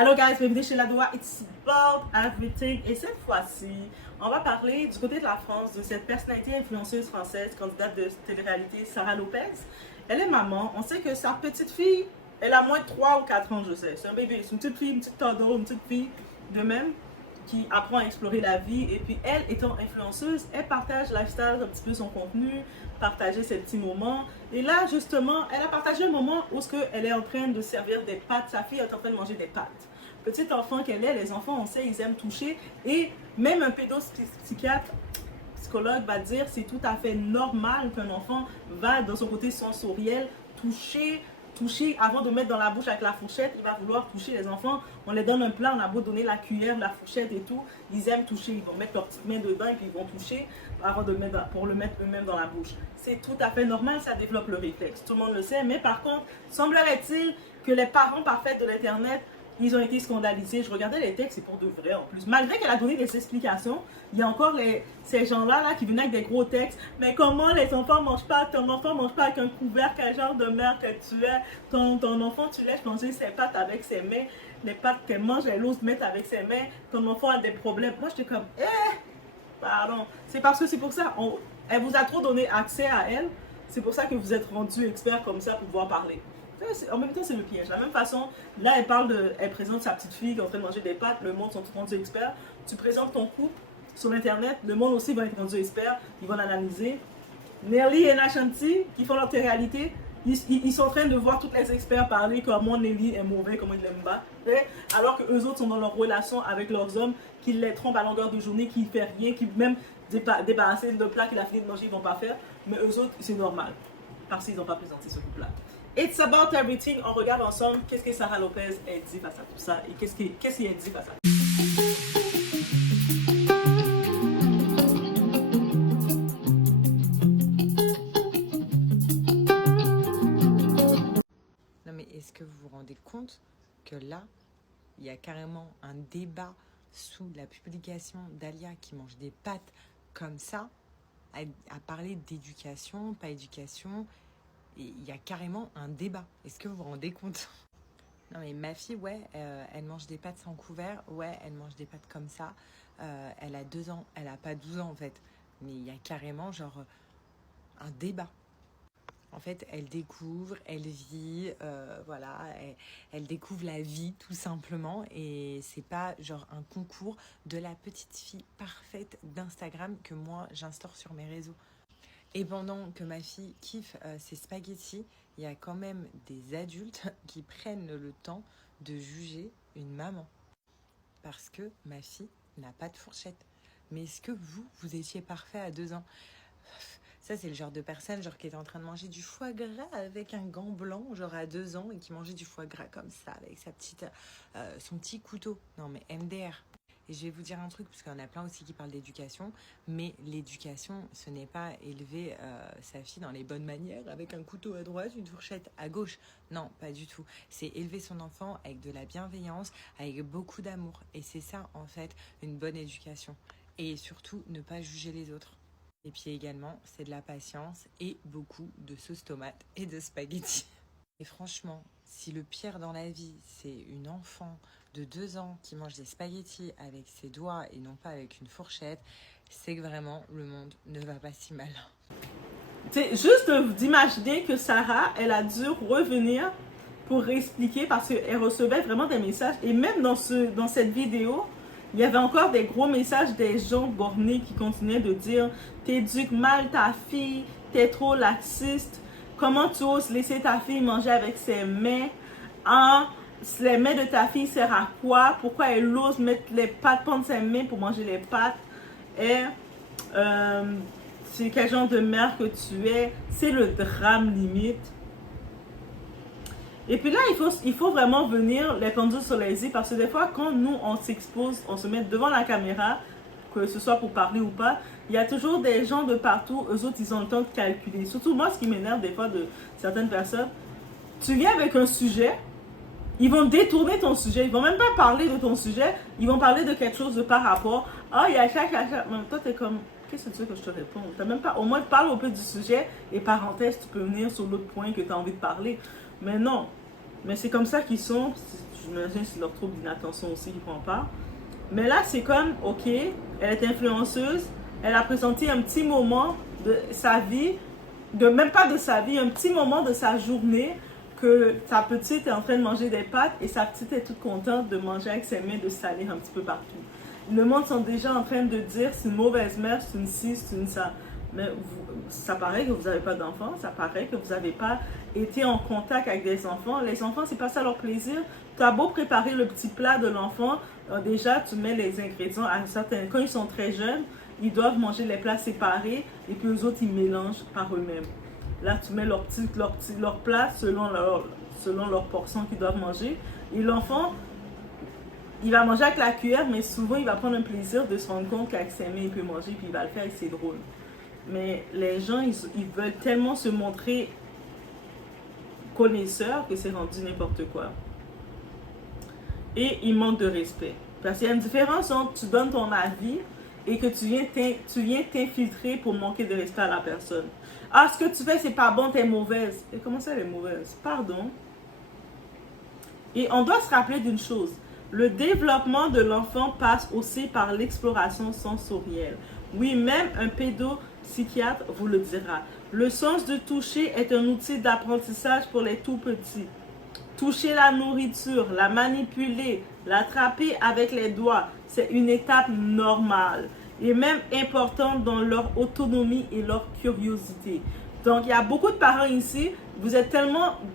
Hello guys, bienvenue chez Ladoa, it's about everything. Et cette fois-ci, on va parler du côté de la France de cette personnalité influenceuse française, candidate de télé-réalité, Sarah Lopez. Elle est maman, on sait que sa petite fille, elle a moins de 3 ou 4 ans, je sais. C'est un bébé, c'est une petite fille, une petite toddler, une petite fille de même qui apprend à explorer la vie. Et puis elle, étant influenceuse, elle partage lifestyle, un petit peu son contenu, partager ses petits moments. Et là, justement, elle a partagé un moment où elle est en train de servir des pâtes. Sa fille est en train de manger des pâtes. Petite enfant qu'elle est, les enfants, on sait, ils aiment toucher. Et même un pédopsychiatre, psychologue va dire c'est tout à fait normal qu'un enfant va dans son côté sensoriel toucher avant de mettre dans la bouche avec la fourchette, il va vouloir toucher. Les enfants, on les donne un plat, on a beau donner la cuillère, la fourchette et tout, ils aiment toucher, ils vont mettre leurs petites mains dedans et puis ils vont toucher avant de pour le mettre eux-mêmes dans la bouche. C'est tout à fait normal, ça développe le réflexe, tout le monde le sait, mais par contre, semblerait-il que les parents parfaits de l'internet, ils ont été scandalisés. Je regardais les textes, c'est pour de vrai en plus. Malgré qu'elle a donné des explications, il y a encore ces gens-là qui venaient avec des gros textes. Mais comment les enfants mangent pas? Ton enfant mange pas avec un couvert, quel genre de merde que tu es? Ton enfant, tu laisses manger ses pâtes avec ses mains. Les pâtes qu'elle mange, elle ose mettre avec ses mains. Ton enfant a des problèmes. Moi, j'étais comme, pardon. C'est parce que c'est pour ça, elle vous a trop donné accès à elle. C'est pour ça que vous êtes rendu expert comme ça pour pouvoir parler. En même temps, c'est le piège. De la même façon, là, elle présente sa petite fille qui est en train de manger des pâtes. Le monde sont tous rendus experts. Tu présentes ton couple sur Internet. Le monde aussi va être rendu expert. Ils vont l'analyser. Nelly et Nashanti, qui font leur télé-réalité, ils sont en train de voir tous les experts parler comment Nelly est mauvais, comment il l'aime pas. Alors que eux autres sont dans leur relation avec leurs hommes, qui les trompent à longueur de journée, qui ne font rien, qui même débarrasser le plat qu'il a fini de manger, ils ne vont pas faire. Mais eux autres, c'est normal. Parce qu'ils n'ont pas présenté ce couple-là. It's about everything. On regarde ensemble qu'est-ce que Sarah Lopez a dit face à tout ça et qu'est-ce qu'il a dit face à tout ça. Non mais est-ce que vous vous rendez compte que là, il y a carrément un débat sous la publication d'Alia qui mange des pâtes comme ça, à parler d'éducation, pas éducation. Et il y a carrément un débat. Est-ce que vous vous rendez compte? Non mais ma fille, ouais, elle mange des pâtes sans couvert. Ouais, elle mange des pâtes comme ça. Elle a 2 ans. Elle a pas 12 ans en fait. Mais il y a carrément genre un débat. En fait, elle découvre, elle vit, voilà, elle découvre la vie tout simplement. Et c'est pas genre un concours de la petite fille parfaite d'Instagram que moi j'instaure sur mes réseaux. Et pendant que ma fille kiffe ses spaghettis, il y a quand même des adultes qui prennent le temps de juger une maman. Parce que ma fille n'a pas de fourchette. Mais est-ce que vous étiez parfait à 2 ans? Ça, c'est le genre de personne genre, qui était en train de manger du foie gras avec un gant blanc, genre à 2 ans, et qui mangeait du foie gras comme ça, avec son petit couteau. Non, mais MDR. Et je vais vous dire un truc, parce qu'il y en a plein aussi qui parlent d'éducation, mais l'éducation, ce n'est pas élever sa fille dans les bonnes manières, avec un couteau à droite, une fourchette à gauche. Non, pas du tout. C'est élever son enfant avec de la bienveillance, avec beaucoup d'amour. Et c'est ça, en fait, une bonne éducation. Et surtout, ne pas juger les autres. Et puis également, c'est de la patience et beaucoup de sauce tomate et de spaghettis. Et franchement, si le pire dans la vie, c'est une enfant de 2 ans qui mange des spaghettis avec ses doigts et non pas avec une fourchette, c'est que vraiment le monde ne va pas si mal. C'est juste d'imaginer que Sarah, elle a dû revenir pour expliquer parce qu'elle recevait vraiment des messages. Et même dans cette vidéo, il y avait encore des gros messages des gens bornés qui continuaient de dire « T'éduques mal ta fille, t'es trop laxiste, comment tu oses laisser ta fille manger avec ses mains, hein? Les mains de ta fille servent à quoi? Pourquoi elle ose mettre les pâtes, prendre ses mains pour manger les pâtes? Et c'est quel genre de mère que tu es? » C'est le drame limite. Et puis là, il faut vraiment venir les pendules sur les i parce que des fois, quand nous, on s'expose, on se met devant la caméra, que ce soit pour parler ou pas, il y a toujours des gens de partout, eux autres, ils ont le temps de calculer. Surtout moi, ce qui m'énerve des fois de certaines personnes, tu viens avec un sujet, ils vont détourner ton sujet, ils vont même pas parler de ton sujet, ils vont parler de quelque chose de par rapport. Ah, il y a ça. Mais toi, t'es comme, qu'est-ce que tu veux que je te réponde? T'as même pas, au moins, parle un peu du sujet et parenthèse, tu peux venir sur l'autre point que tu as envie de parler. Mais non. Mais c'est comme ça qu'ils sont. j'imagine que c'est leur trouble d'inattention aussi qui prend part. Mais là, c'est comme, ok, elle est influenceuse, elle a présenté un petit moment de sa vie, même pas de sa vie, un petit moment de sa journée, que sa petite est en train de manger des pâtes et sa petite est toute contente de manger avec ses mains, de salir un petit peu partout. Le monde sont déjà en train de dire c'est une mauvaise mère, c'est une ci, c'est une ça. Mais ça paraît que vous n'avez pas d'enfants, ça paraît que vous n'avez pas été en contact avec des enfants. Les enfants, c'est pas ça leur plaisir. Tu as beau préparer le petit plat de l'enfant, déjà tu mets les ingrédients à certains. Quand ils sont très jeunes, ils doivent manger les plats séparés et puis les autres ils mélangent par eux-mêmes. Là, tu mets leur plat selon leur portion qu'ils doivent manger. Et l'enfant, il va manger avec la cuillère, mais souvent, il va prendre un plaisir de se rendre compte qu'avec ses mains, il peut manger, puis il va le faire et c'est drôle. Mais les gens, ils veulent tellement se montrer connaisseurs que c'est rendu n'importe quoi. Et ils manquent de respect. Parce qu'il y a une différence entre tu donnes ton avis et que tu viens t'infiltrer pour manquer de respect à la personne. Ah, ce que tu fais, c'est pas bon, t'es mauvaise. Et comment ça, elle est mauvaise? Pardon. Et on doit se rappeler d'une chose. Le développement de l'enfant passe aussi par l'exploration sensorielle. Oui, même un pédopsychiatre vous le dira. Le sens de toucher est un outil d'apprentissage pour les tout petits. Toucher la nourriture, la manipuler, l'attraper avec les doigts, c'est une étape normale et même importante dans leur autonomie et leur curiosité. Donc, il y a beaucoup de parents ici,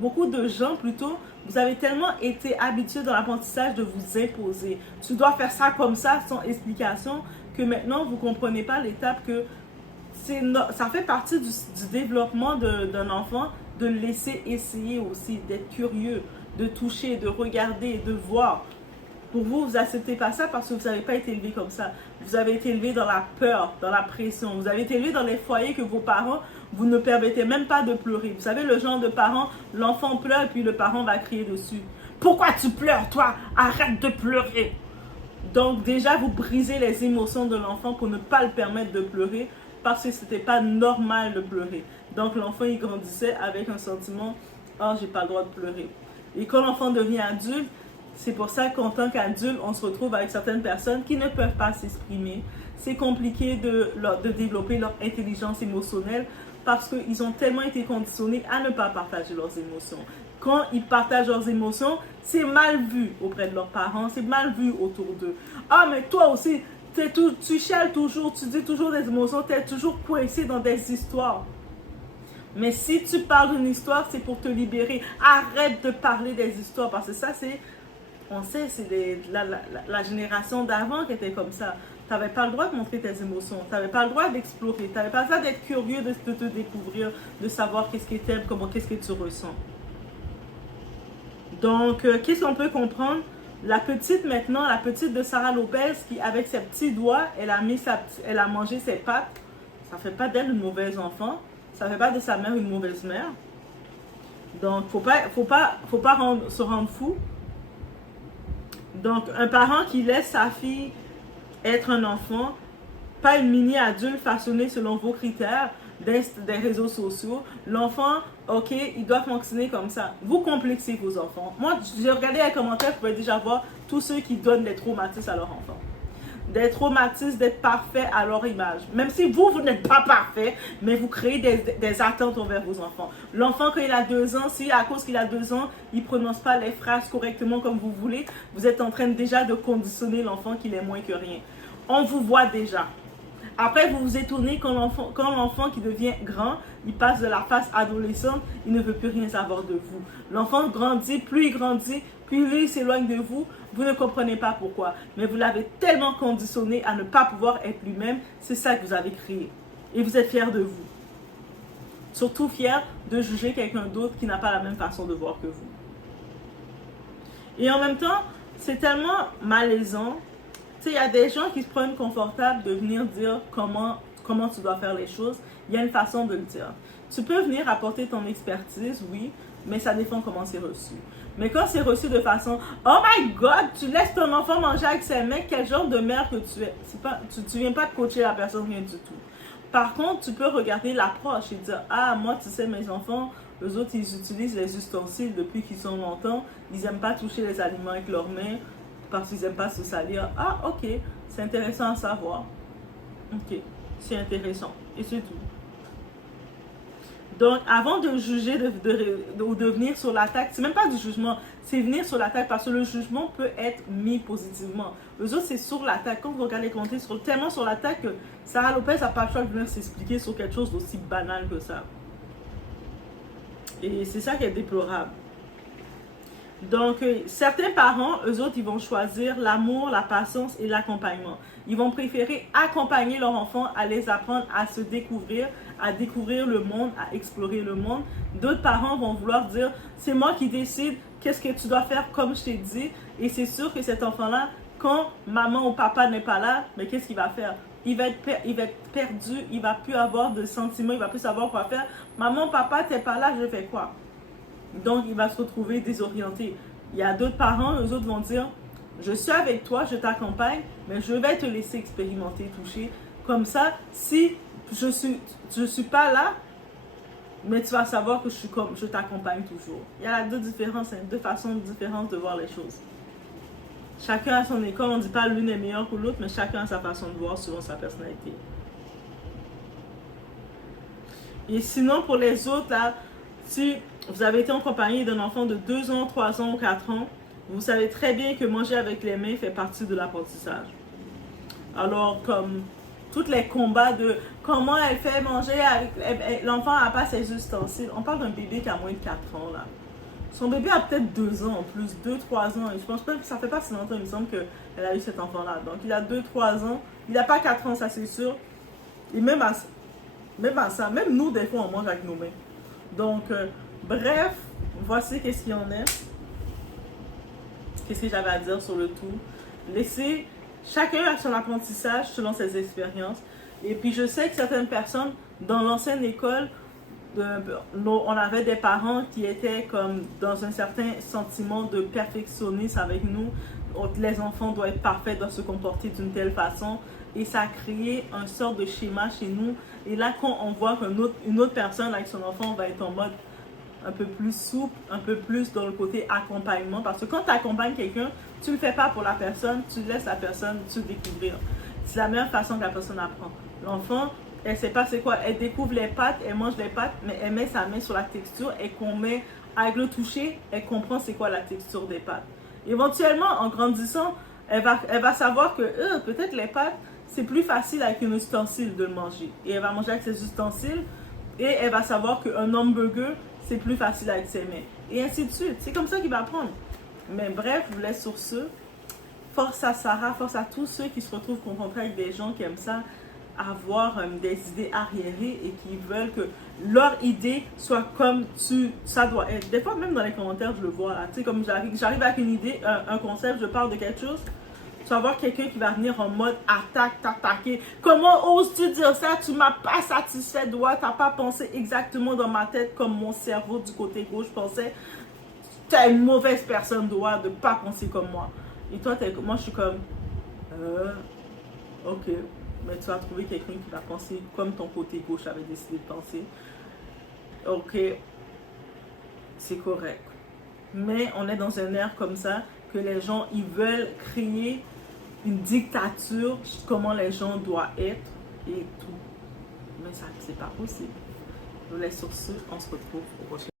beaucoup de gens plutôt, vous avez tellement été habitués dans l'apprentissage de vous imposer. Tu dois faire ça comme ça, sans explication, que maintenant, vous ne comprenez pas l'étape que ça fait partie du développement d'un enfant, de le laisser essayer aussi, d'être curieux, de toucher, de regarder, de voir. Pour vous, vous n'acceptez pas ça parce que vous n'avez pas été élevé comme ça. Vous avez été élevé dans la peur, dans la pression. Vous avez été élevé dans les foyers que vos parents, vous ne permettez même pas de pleurer. Vous savez, le genre de parents, l'enfant pleure et puis le parent va crier dessus. Pourquoi tu pleures, toi? Arrête de pleurer. Donc déjà, vous brisez les émotions de l'enfant pour ne pas le permettre de pleurer parce que ce n'était pas normal de pleurer. Donc l'enfant, il grandissait avec un sentiment, oh, j'ai pas le droit de pleurer. Et quand l'enfant devient adulte, c'est pour ça qu'en tant qu'adulte, on se retrouve avec certaines personnes qui ne peuvent pas s'exprimer. C'est compliqué de développer leur intelligence émotionnelle parce qu'ils ont tellement été conditionnés à ne pas partager leurs émotions. Quand ils partagent leurs émotions, c'est mal vu auprès de leurs parents, c'est mal vu autour d'eux. Ah, mais toi aussi, tu chiales toujours, tu dis toujours des émotions, tu es toujours coincé dans des histoires. Mais si tu parles d'une histoire, c'est pour te libérer. Arrête de parler des histoires parce que ça, on sait, c'est la génération d'avant qui était comme ça. Tu n'avais pas le droit de montrer tes émotions. Tu n'avais pas le droit d'explorer. Tu n'avais pas le droit d'être curieux, de te découvrir, de savoir qu'est-ce que tu aimes, qu'est-ce que tu ressens. Donc, qu'est-ce qu'on peut comprendre? La petite maintenant, la petite de Sarah Lopez, qui avec ses petits doigts, elle a mangé ses pâtes. Ça ne fait pas d'elle une mauvaise enfant. Ça ne fait pas de sa mère une mauvaise mère. Donc, faut pas se rendre fou. Donc, un parent qui laisse sa fille être un enfant, pas une mini-adulte façonnée selon vos critères des réseaux sociaux. L'enfant, ok, il doit fonctionner comme ça. Vous complexez vos enfants. Moi, j'ai regardé les commentaires, vous pouvez déjà voir tous ceux qui donnent des traumatismes à leurs enfants. Des traumatismes d'être parfaits à leur image. Même si vous n'êtes pas parfait, mais vous créez des attentes envers vos enfants. L'enfant, quand il a 2 ans, si à cause qu'il a 2 ans, il ne prononce pas les phrases correctement comme vous voulez, vous êtes en train déjà de conditionner l'enfant qu'il est moins que rien. On vous voit déjà. Après, vous vous étonnez quand l'enfant qui devient grand, il passe de la phase adolescente, il ne veut plus rien savoir de vous. L'enfant grandit, plus il grandit, plus lui s'éloigne de vous. Vous ne comprenez pas pourquoi. Mais vous l'avez tellement conditionné à ne pas pouvoir être lui-même. C'est ça que vous avez créé. Et vous êtes fiers de vous. Surtout fiers de juger quelqu'un d'autre qui n'a pas la même façon de voir que vous. Et en même temps, c'est tellement malaisant. Tu sais, il y a des gens qui se prennent confortables de venir dire comment tu dois faire les choses. Il y a une façon de le dire. Tu peux venir apporter ton expertise, oui, mais ça dépend comment c'est reçu. Mais quand c'est reçu de façon « Oh my God, tu laisses ton enfant manger avec ses mains, quel genre de mère que tu es? » Tu viens pas de coacher la personne, rien du tout. Par contre, tu peux regarder l'approche et dire, ah, moi, tu sais, mes enfants, eux autres, ils utilisent les ustensiles depuis qu'ils ont longtemps. Ils n'aiment pas toucher les aliments avec leurs mains parce qu'ils n'aiment pas se salir. Ah, ok, c'est intéressant à savoir. Ok, c'est intéressant. Et c'est tout. Donc, avant de juger ou de venir sur l'attaque, c'est même pas du jugement, c'est venir sur l'attaque parce que le jugement peut être mis positivement. Eux autres, c'est sur l'attaque. Quand vous regardez les commentaires, tellement sur l'attaque que Sarah Lopez n'a pas le choix de venir s'expliquer sur quelque chose d'aussi banal que ça. Et c'est ça qui est déplorable. Donc, certains parents, eux autres, ils vont choisir l'amour, la patience et l'accompagnement. Ils vont préférer accompagner leur enfant à les apprendre à se découvrir, à découvrir le monde, à explorer le monde. D'autres parents vont vouloir dire, c'est moi qui décide qu'est-ce que tu dois faire comme je t'ai dit. Et c'est sûr que cet enfant-là, quand maman ou papa n'est pas là, mais qu'est-ce qu'il va faire? Il va être perdu, il va plus avoir de sentiments, il va plus savoir quoi faire. Maman, papa, t'es pas là, je fais quoi? Donc, il va se retrouver désorienté. Il y a d'autres parents, eux autres vont dire, je suis avec toi, je t'accompagne, mais je vais te laisser expérimenter, toucher. Comme ça, si je suis pas là, mais tu vas savoir que je t'accompagne toujours. Il y a deux différences, deux façons différentes de voir les choses. Chacun a son école, on ne dit pas l'une est meilleure que l'autre, mais chacun a sa façon de voir selon sa personnalité. Et sinon, pour les autres, là, si vous avez été en compagnie d'un enfant de 2 ans, 3 ans ou 4 ans, vous savez très bien que manger avec les mains fait partie de l'apprentissage. Alors, comme tous les combats de comment elle fait manger, l'enfant n'a pas ses ustensiles. On parle d'un bébé qui a moins de 4 ans, là. Son bébé a peut-être 2 ans en plus, 2-3 ans. Et je pense pas que ça fait pas si longtemps, il me semble qu'elle a eu cet enfant-là. Donc, il a 2-3 ans. Il n'a pas 4 ans, ça c'est sûr. Et même à ça, même nous, des fois, on mange avec nos mains. Donc, bref, voici qu'est-ce qu'il y en est. Qu'est-ce que j'avais à dire sur le tout. Laissez chacun a son apprentissage selon ses expériences. Et puis, je sais que certaines personnes, dans l'ancienne école, on avait des parents qui étaient comme dans un certain sentiment de perfectionnisme avec nous. Les enfants doivent être parfaits, doivent se comporter d'une telle façon. Et ça a créé un sort de schéma chez nous. Et là, quand on voit qu'une autre personne avec son enfant va être en mode un peu plus souple, un peu plus dans le côté accompagnement. Parce que quand tu accompagnes quelqu'un, tu ne le fais pas pour la personne, tu laisses la personne se découvrir. C'est la meilleure façon que la personne apprend. L'enfant, elle ne sait pas c'est quoi. Elle découvre les pâtes, elle mange les pâtes, mais elle met sa main sur la texture et qu'on met avec le toucher, elle comprend c'est quoi la texture des pâtes. Éventuellement, en grandissant, elle va savoir que peut-être les pâtes, c'est plus facile avec un ustensile de le manger. Et elle va manger avec ses ustensiles et elle va savoir qu'un hamburger, c'est plus facile avec ses mains. Et ainsi de suite. C'est comme ça qu'il va apprendre. Mais bref, je vous laisse sur ce. Force à Sarah, force à tous ceux qui se retrouvent confrontés avec des gens qui aiment ça, avoir des idées arriérées et qui veulent que leur idée soit comme ça doit être. Des fois, même dans les commentaires, je le vois là. Tu sais, comme j'arrive avec une idée, un concept, je parle de quelque chose. Tu vas voir quelqu'un qui va venir en mode attaque, t'attaquer. Comment oses-tu dire ça? Tu m'as pas satisfait, toi. Tu n'as pas pensé exactement dans ma tête comme mon cerveau du côté gauche pensait. Tu es une mauvaise personne, toi, de ne pas penser comme moi. Et toi, moi, je suis comme, ok. Mais tu vas trouver quelqu'un qui va penser comme ton côté gauche avait décidé de penser. Ok, c'est correct. Mais on est dans un air comme ça que les gens, ils veulent créer une dictature, comment les gens doivent être et tout. Mais ça, c'est pas possible. Je vous laisse sur ce, on se retrouve au prochain.